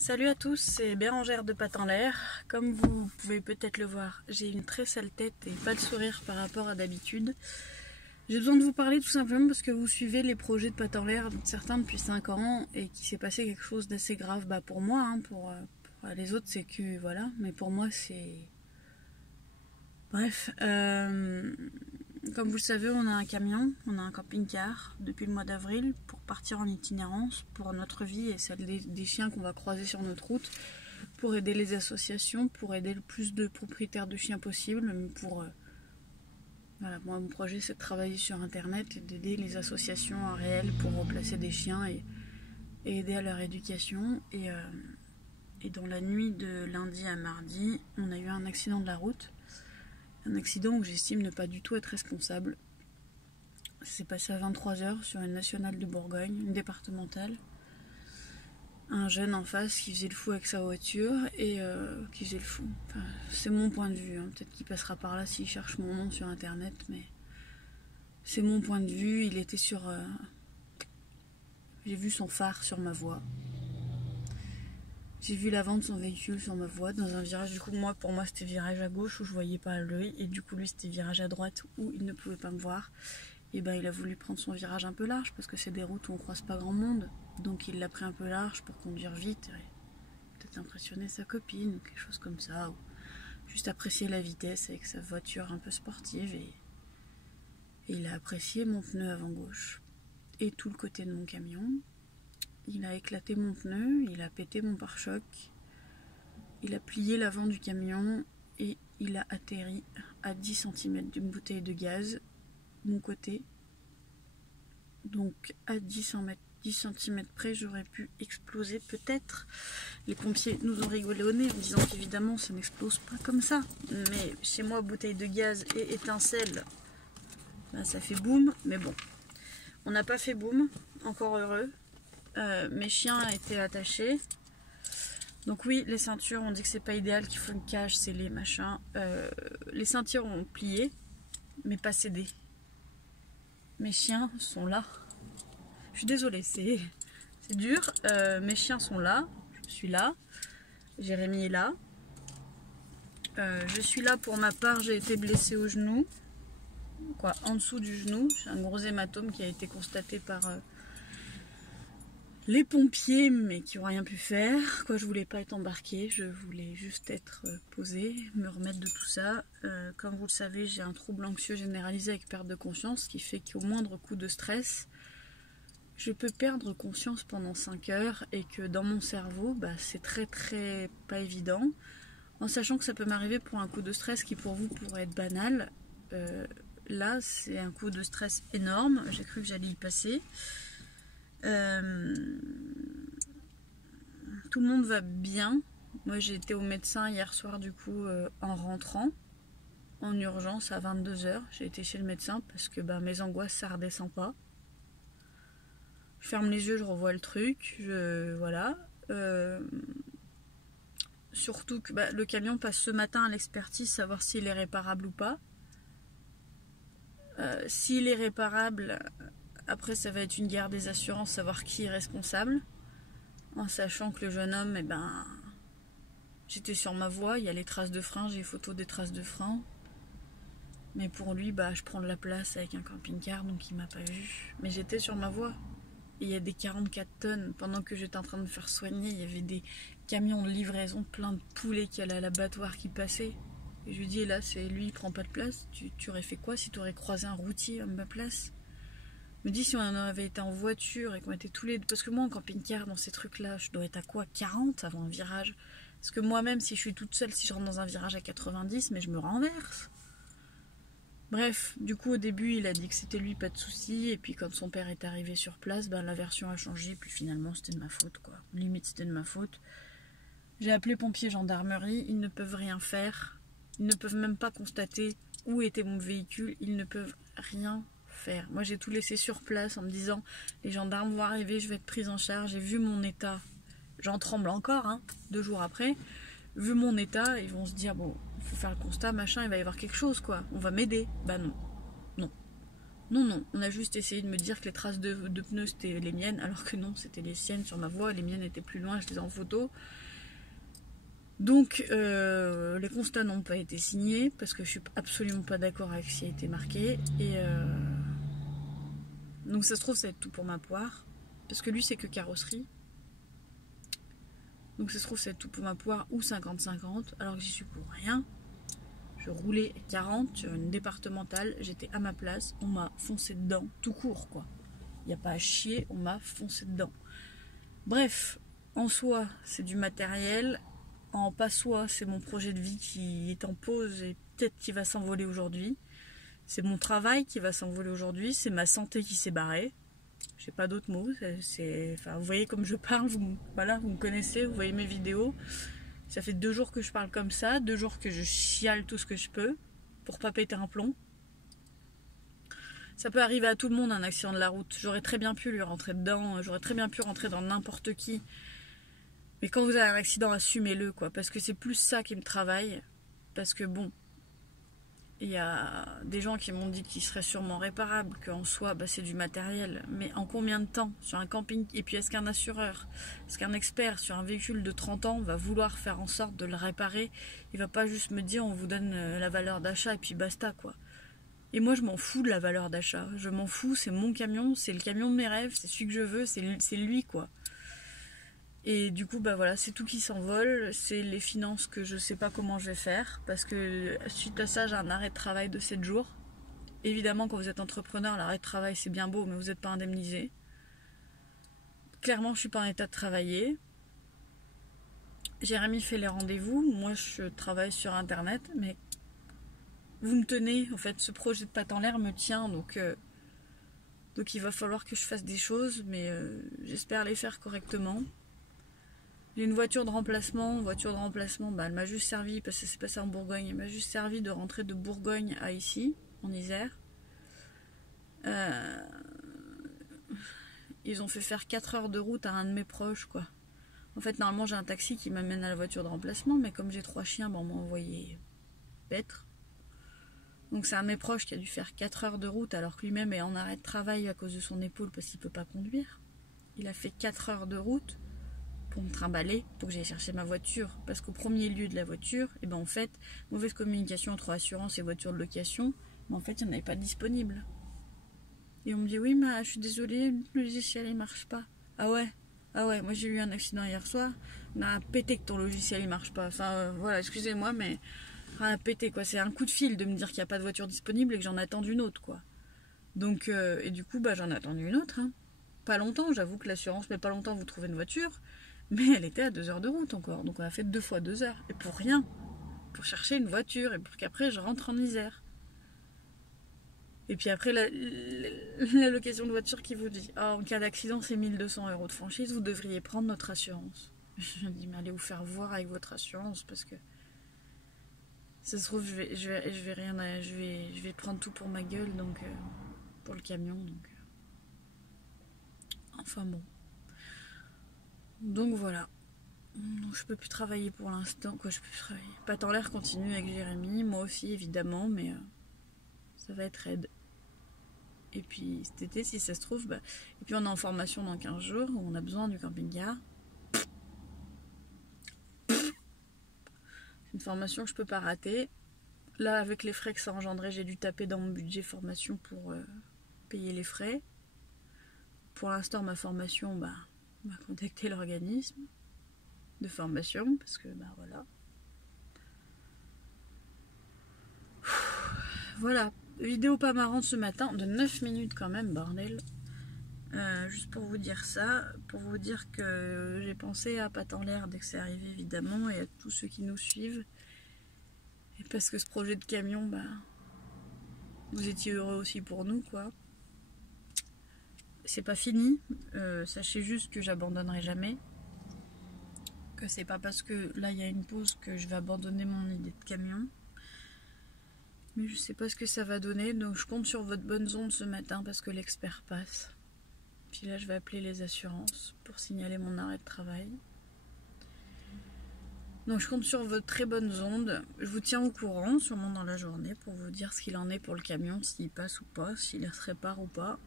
Salut à tous, c'est Bérangère de Pattes en l'air. Comme vous pouvez peut-être le voir, j'ai une très sale tête et pas de sourire par rapport à d'habitude. J'ai besoin de vous parler tout simplement parce que vous suivez les projets de Pattes en l'air, certains depuis 5 ans, et qu'il s'est passé quelque chose d'assez grave pour moi. Pour les autres, c'est que voilà, mais pour moi, c'est. Bref, comme vous le savez, on a un camion, on a un camping-car depuis le mois d'avril pour partir en itinérance pour notre vie et celle des chiens qu'on va croiser sur notre route, pour aider les associations, pour aider le plus de propriétaires de chiens possible. Voilà, moi mon projet c'est de travailler sur internet et d'aider les associations en réel pour replacer des chiens et aider à leur éducation. Et dans la nuit de lundi à mardi, on a eu un accident de la route. Un accident où j'estime ne pas du tout être responsable. Ça s'est passé à 23h sur une nationale de Bourgogne, une départementale. Un jeune en face qui faisait le fou avec sa voiture et qui faisait le fou. Enfin, c'est mon point de vue. Peut-être qu'il passera par là s'il cherche mon nom sur internet, mais c'est mon point de vue. Il était sur. J'ai vu son phare sur ma voie. J'ai vu l'avant de son véhicule sur ma voie dans un virage. Du coup, pour moi, c'était virage à gauche où je voyais pas l'œil. Et du coup, lui, c'était virage à droite où il ne pouvait pas me voir. Et il a voulu prendre son virage un peu large parce que c'est des routes où on croise pas grand monde. Donc, il l'a pris un peu large pour conduire vite et peut-être impressionner sa copine ou quelque chose comme ça. Ou juste apprécier la vitesse avec sa voiture un peu sportive. Et il a apprécié mon pneu avant gauche et tout le côté de mon camion. Il a éclaté mon pneu, il a pété mon pare-choc, il a plié l'avant du camion et il a atterri à 10 cm d'une bouteille de gaz, mon côté. Donc à 10 cm près, j'aurais pu exploser peut-être. Les pompiers nous ont rigolé au nez en disant qu'évidemment ça n'explose pas comme ça. Mais chez moi, bouteille de gaz et étincelle, ça fait boum. Mais bon, on n'a pas fait boum, encore heureux. Mes chiens étaient attachés. Donc oui, les ceintures, on dit que c'est pas idéal, qu'il faut une cage scellée, machin. Les ceintures ont plié, mais pas cédé. Mes chiens sont là. Je suis désolée, c'est dur. Mes chiens sont là. Je suis là. Jérémy est là. Je suis là pour ma part, j'ai été blessée au genou. En dessous du genou. J'ai un gros hématome qui a été constaté par les pompiers, mais qui n'ont rien pu faire. Je voulais pas être embarquée, je voulais juste être posée, me remettre de tout ça. Comme vous le savez, j'ai un trouble anxieux généralisé avec perte de conscience, ce qui fait qu'au moindre coup de stress, je peux perdre conscience pendant 5 heures et que dans mon cerveau, c'est très très pas évident. En sachant que ça peut m'arriver pour un coup de stress qui pour vous pourrait être banal. Là, c'est un coup de stress énorme, j'ai cru que j'allais y passer. Tout le monde va bien. Moi j'ai été au médecin hier soir du coup en rentrant en urgence à 22h. J'ai été chez le médecin parce que mes angoisses ça redescend pas. Je ferme les yeux, je revois le truc. Voilà. Surtout que le camion passe ce matin à l'expertise, savoir s'il est réparable ou pas. S'il est réparable, après ça va être une guerre des assurances, savoir qui est responsable. En sachant que le jeune homme, j'étais sur ma voie, il y a les traces de frein, j'ai photo des traces de frein. Mais pour lui, je prends de la place avec un camping-car, donc il m'a pas vu. Mais j'étais sur ma voie. Et il y a des 44 tonnes. Pendant que j'étais en train de me faire soigner, il y avait des camions de livraison, plein de poulets qui allaient à l'abattoir qui passaient. Et je lui dis, là, c'est lui, il prend pas de place. Tu aurais fait quoi si tu aurais croisé un routier à ma place? Me dis si on avait été en voiture et qu'on était tous les deux. Parce que moi en camping-car dans ces trucs là, je dois être à quoi, 40 avant un virage? Parce que moi-même si je suis toute seule, si je rentre dans un virage à 90, mais je me renverse. Bref, du coup au début il a dit que c'était lui, pas de souci. Et puis quand son père est arrivé sur place, la version a changé. Puis finalement c'était de ma faute quoi. Limite c'était de ma faute. J'ai appelé pompiers, gendarmerie, ils ne peuvent rien faire. Ils ne peuvent même pas constater où était mon véhicule. Ils ne peuvent rien faire. Moi j'ai tout laissé sur place en me disant les gendarmes vont arriver, je vais être prise en charge. J'ai vu mon état, j'en tremble encore 2 jours après. Vu mon état, ils vont se dire bon, il faut faire le constat, machin, il va y avoir quelque chose quoi, on va m'aider. Non. Non, non, on a juste essayé de me dire que les traces de pneus c'était les miennes, alors que non, c'était les siennes sur ma voie, les miennes étaient plus loin, je les ai en photo. Donc les constats n'ont pas été signés, parce que je suis absolument pas d'accord avec ce qui a été marqué, et donc ça se trouve ça va être tout pour ma poire, parce que lui c'est que carrosserie. Donc ça se trouve ça va être tout pour ma poire ou 50-50, alors que j'y suis pour rien. Je roulais 40 sur une départementale, j'étais à ma place, on m'a foncé dedans, tout court quoi. Il n'y a pas à chier, on m'a foncé dedans. Bref, en soi, c'est du matériel. En pas soi, c'est mon projet de vie qui est en pause et peut-être qui va s'envoler aujourd'hui. C'est mon travail qui va s'envoler aujourd'hui, c'est ma santé qui s'est barrée. J'ai pas d'autres mots. Enfin, vous voyez comme je parle, voilà, vous me connaissez, vous voyez mes vidéos. Ça fait 2 jours que je parle comme ça, 2 jours que je chiale tout ce que je peux pour pas péter un plomb. Ça peut arriver à tout le monde un accident de la route. J'aurais très bien pu lui rentrer dedans, j'aurais très bien pu rentrer dans n'importe qui. Mais quand vous avez un accident, assumez-le quoi, parce que c'est plus ça qui me travaille. Parce que bon, il y a des gens qui m'ont dit qu'il serait sûrement réparable, qu'en soi bah, c'est du matériel. Mais en combien de temps sur un camping? Et puis est-ce qu'un assureur, est-ce qu'un expert sur un véhicule de 30 ans va vouloir faire en sorte de le réparer? Il va pas juste me dire on vous donne la valeur d'achat et puis basta quoi. Et moi je m'en fous de la valeur d'achat. Je m'en fous, c'est mon camion, c'est le camion de mes rêves, c'est celui que je veux, c'est lui quoi. Et du coup, bah voilà, c'est tout qui s'envole, c'est les finances que je sais pas comment je vais faire, parce que suite à ça, j'ai un arrêt de travail de 7 jours. Évidemment, quand vous êtes entrepreneur, l'arrêt de travail c'est bien beau, mais vous n'êtes pas indemnisé. Clairement, je suis pas en état de travailler. Jérémy fait les rendez-vous, moi je travaille sur internet, mais vous me tenez, en fait, ce projet de patte en l'air me tient, donc il va falloir que je fasse des choses, mais j'espère les faire correctement. J'ai une voiture de remplacement, bah, elle m'a juste servi, parce que c'est passé en Bourgogne, elle m'a juste servi de rentrer de Bourgogne à ici, en Isère. Ils ont fait faire 4 heures de route à un de mes proches, quoi. En fait, normalement, j'ai un taxi qui m'amène à la voiture de remplacement, mais comme j'ai 3 chiens, bah, on m'a envoyé paître. Donc c'est un de mes proches qui a dû faire 4 heures de route, alors que lui-même est en arrêt de travail à cause de son épaule, parce qu'il peut pas conduire. Il a fait 4 heures de route pour me trimballer, pour que j'aille chercher ma voiture. Parce qu'au premier lieu de la voiture, et ben en fait, mauvaise communication entre assurance et voiture de location, mais en fait, il n'y en avait pas de disponible. Et on me dit, oui, mais je suis désolée, le logiciel, il marche pas. Ah ouais, moi j'ai eu un accident hier soir, on a pété que ton logiciel, il marche pas. Enfin, voilà, excusez-moi, mais rien à péter, quoi. C'est un coup de fil de me dire qu'il n'y a pas de voiture disponible et que j'en attends une autre, quoi. Donc, et du coup, bah, j'en ai attendu une autre, hein. Pas longtemps, j'avoue que l'assurance met pas longtemps à vous trouver une voiture. Mais elle était à 2 heures de route encore. Donc on a fait 2 fois 2 heures. Et pour rien. Pour chercher une voiture. Et pour qu'après je rentre en Isère. Et puis après la location de voiture qui vous dit en cas d'accident c'est 1200 € de franchise. Vous devriez prendre notre assurance. Je dis mais allez vous faire voir avec votre assurance. Parce que ça se trouve je vais prendre tout pour ma gueule. Donc pour le camion. Donc enfin bon. Donc voilà. Donc je peux plus travailler pour l'instant. Quoi, je peux plus travailler. Patte en l'air continue avec Jérémy. Moi aussi, évidemment. Mais ça va être raide. Et puis cet été, si ça se trouve... Bah... Et puis on est en formation dans 15 jours. Où on a besoin du camping-car. C'est une formation que je peux pas rater. Là, avec les frais que ça engendrait, j'ai dû taper dans mon budget formation pour payer les frais. Pour l'instant, ma formation... Bah, on va contacter l'organisme de formation, parce que bah voilà. Voilà, vidéo pas marrante ce matin, de 9 minutes quand même, bordel. Juste pour vous dire ça, pour vous dire que j'ai pensé à Patte en l'air dès que c'est arrivé évidemment, et à tous ceux qui nous suivent. Et parce que ce projet de camion, bah, vous étiez heureux aussi pour nous, quoi. C'est pas fini, sachez juste que j'abandonnerai jamais. Que c'est pas parce que là il y a une pause que je vais abandonner mon idée de camion. Mais je sais pas ce que ça va donner, donc je compte sur votre bonne onde ce matin parce que l'expert passe. Puis là je vais appeler les assurances pour signaler mon arrêt de travail. Donc je compte sur vos très bonnes ondes. Je vous tiens au courant, sûrement dans la journée, pour vous dire ce qu'il en est pour le camion, s'il passe ou pas, s'il se répare ou pas.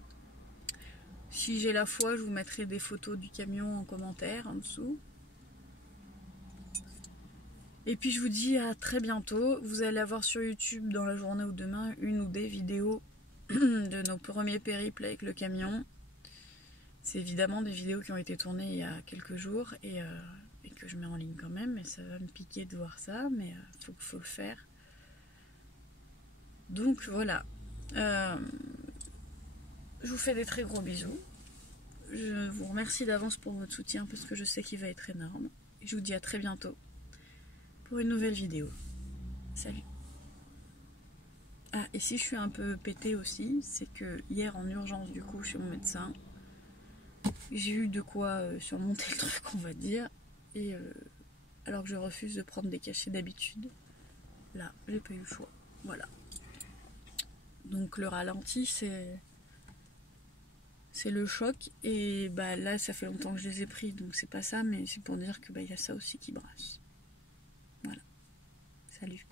Si j'ai la foi, je vous mettrai des photos du camion en commentaire en dessous. Et puis je vous dis à très bientôt. Vous allez avoir sur YouTube dans la journée ou demain une ou des vidéos de nos premiers périples avec le camion. C'est évidemment des vidéos qui ont été tournées il y a quelques jours et que je mets en ligne quand même. Et ça va me piquer de voir ça, mais faut le faire. Donc voilà. Je vous fais des très gros bisous. Je vous remercie d'avance pour votre soutien parce que je sais qu'il va être énorme. Et je vous dis à très bientôt pour une nouvelle vidéo. Salut. Ah, et si je suis un peu pétée aussi, c'est que hier en urgence du coup chez mon médecin, j'ai eu de quoi surmonter le truc, on va dire. Et alors que je refuse de prendre des cachets d'habitude, là, j'ai pas eu le choix. Voilà. Donc le ralenti, c'est le choc. Et bah là, ça fait longtemps que je les ai pris, donc c'est pas ça, mais c'est pour dire que bah, y a ça aussi qui brasse. Voilà. Salut.